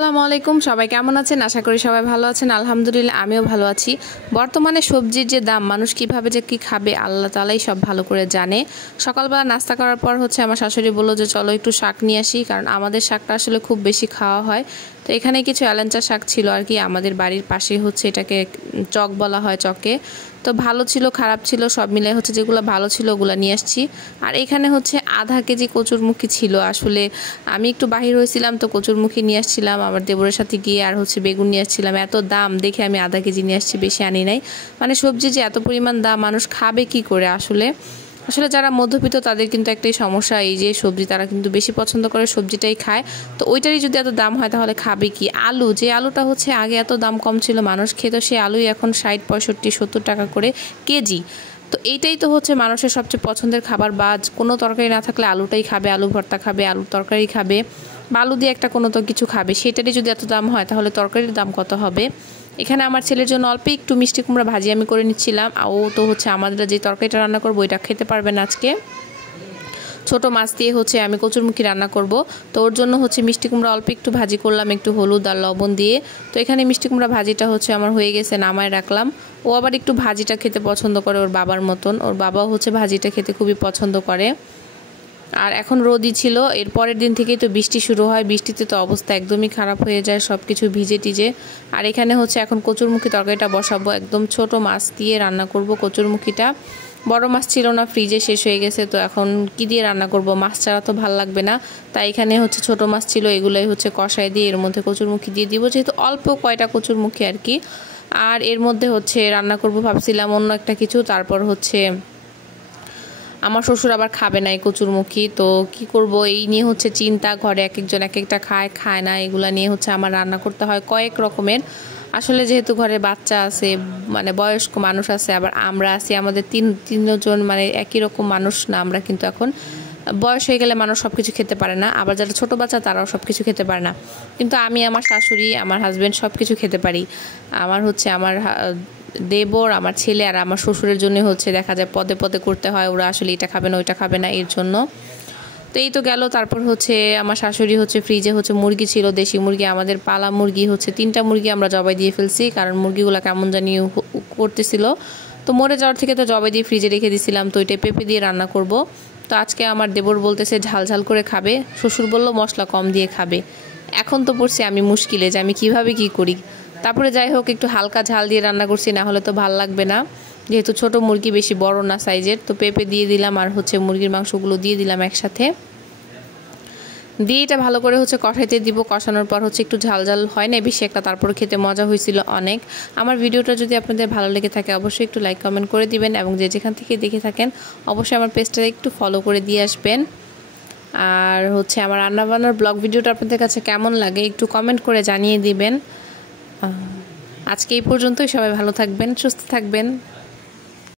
আসসালামু আলাইকুম, সবাই কেমন আছেন? আশা করি সবাই ভালো আছেন। আলহামদুলিল্লাহ আমিও ভালো আছি। বর্তমানে সবজির যে দাম, মানুষ কিভাবে যে কি খাবে আল্লাহ তাআলাই সব ভালো করে জানে। সকালবেলা নাস্তা করার পর আমার শাশুড়ি বলল যে চলো একটু শাক নিয়ে আসি, কারণ আমাদের শাকটা আসলে খুব বেশি খাওয়া হয়। তো এখানে কিছু এলাঞ্চা শাক ছিল আর কি, আমাদের বাড়ির পাশেই এটাকে চক বলা হয়, চকে। তো ভালো ছিল খারাপ ছিল সব মিলে যেগুলো ভালো ছিল ওগুলো নিয়ে আসছি। আর এখানে আধা কেজি কচুরমুখী ছিল। আসলে আমি একটু বাহির হয়েছিলাম, তো কচুরমুখী নিয়ে আসছিলাম আমার দেবরের সাথে গিয়ে, আর বেগুন নিয়ে আসছিলাম। এত দাম দেখে আমি আধা কেজি নিয়ে আসছি, বেশি আনি নাই। মানে সবজি যে এত পরিমাণ দাম, মানুষ খাবে কি করে? আসলে যারা মধ্যবিত্ত তাদের কিন্তু একটাই সমস্যা, এই যে সবজি তারা কিন্তু বেশি পছন্দ করে, সবজিটাই খায়। তো ওইটারই যদি এত দাম হয় তাহলে খাবে কি? আলু, যে আলুটা আগে এত দাম কম ছিল, মানুষ খেত, সেই আলুই এখন 60, 65, 70 টাকা করে কেজি। তো এইটাই তো মানুষের সবচেয়ে পছন্দের খাবার। বা কোনো তরকারি না থাকলে আলুটাই খাবে, আলু ভর্তা খাবে, আলুর তরকারি খাবে, বা আলু দিয়ে একটা কোনো তো কিছু খাবে। সেটারই যদি এত দাম হয় তাহলে তরকারির দাম কত হবে? এখানে আমার ছেলের জন্য অল্প একটু মিষ্টি কুমড়া ভাজি আমি করে নিচ্ছিলাম। ও তো আমাদের যে তরকারিটা রান্না করবো ওইটা খেতে পারবে না আজকে। ছোট মাছ দিয়ে আমি কচুরমুখী রান্না করব। তো ওর জন্য মিষ্টি কুমড়া অল্প একটু ভাজি করলাম, একটু হলুদ আর লবণ দিয়ে। তো এখানে মিষ্টি কুমড়া ভাজিটা আমার হয়ে গেছে, নামায় রাখলাম। ও আবার একটু ভাজিটা খেতে পছন্দ করে ওর বাবার মতন। ওর বাবাও ভাজিটা খেতে খুবই পছন্দ করে। আর এখন রোদই ছিল, এর পরের দিন থেকেই তো বৃষ্টি শুরু হয়। বৃষ্টিতে তো অবস্থা একদমই খারাপ হয়ে যায়, সব কিছু ভিজে টিজে। আর এখানে এখন কচুরমুখী তরকারিটা বসাবো, একদম ছোট মাছ দিয়ে রান্না করব কচুরমুখীটা। বড় মাছ ছিল না, ফ্রিজে শেষ হয়ে গেছে। তো এখন কি দিয়ে রান্না করব? মাছ ছাড়া তো ভাল লাগবে না। তাই এখানে ছোট মাছ ছিল, এগুলাই কষায় দিয়ে এর মধ্যে কচুরমুখী দিয়ে দিব, যেহেতু অল্প কয়টা কচুরমুখী আর কি। আর এর মধ্যে রান্না করব ভাবছিলাম অন্য একটা কিছু। তারপর আমার শ্বশুর আবার খাবে না এই কচুরমুখী। তো কি করব এই নিয়ে চিন্তা। ঘরে এক একজন এক একটা খায় না, এগুলা নিয়ে আমার রান্না করতে হয় কয়েক রকমের। আসলে যেহেতু ঘরে বাচ্চা আছে, মানে বয়স্ক মানুষ আছে, আবার আমরা আছি, আমাদের তিনজন মানে একই রকম মানুষ না আমরা, কিন্তু এখন বয়স হয়ে গেলে মানুষ সব কিছু খেতে পারে না। আবার যারা ছোট বাচ্চা তারাও সব কিছু খেতে পারে না, কিন্তু আমি, আমার শাশুড়ি, আমার হাজব্যান্ড সব কিছু খেতে পারি। আমার আমার দেবর, আমার ছেলে আর আমার শ্বশুরের জন্য দেখা যায় পদে পদে করতে হয়। ওরা আসলে এটা খাবে না ওইটা খাবে না, এর জন্য। তো এই তো গেল। তারপর আমার শাশুড়ি ফ্রিজে মুরগি ছিল, দেশি মুরগি, আমাদের পালা মুরগি 3টা মুরগি আমরা জবাই দিয়ে ফেলছি, কারণ মুরগিগুলো কেমন জানি করতেছিল। তো মরে যাওয়ার থেকে তো জবাই দিয়ে ফ্রিজে রেখে দিয়েছিলাম। তো ওইটাই পেঁপে দিয়ে রান্না করব। তো আজকে আমার দেবর বলতেছে ঝাল ঝাল করে খাবে, শ্বশুর বলল মশলা কম দিয়ে খাবে। এখন তো পড়ছি আমি মুশকিলে যে আমি কিভাবে কি করি। তারপরে যাই হোক, একটু হালকা ঝাল দিয়ে রান্না করছি, না হলে তো ভাল লাগবে না, যেহেতু ছোট মুরগি, বেশি বড় না সাইজের। তো পেঁপে দিয়ে দিলাম, আর মুরগির মাংসগুলো দিয়ে দিলাম একসাথে দিয়ে। এটা ভালো করে কষাইতে দিব। কষানোর পর একটু ঝাল ঝাল হয় না বেশি একটা, তারপর খেতে মজা হয়েছিল অনেক। আমার ভিডিওটা যদি আপনাদের ভালো লেগে থাকে অবশ্যই একটু লাইক কমেন্ট করে দিবেন, এবং যে যেখান থেকে দেখে থাকেন অবশ্যই আমার পেজটা একটু ফলো করে দিয়ে আসবেন। আর আমার রান্নাবান্নার ব্লগ ভিডিওটা আপনাদের কাছে কেমন লাগে একটু কমেন্ট করে জানিয়ে দিবেন। আজকে এই পর্যন্তই, সবাই ভালো থাকবেন, সুস্থ থাকবেন।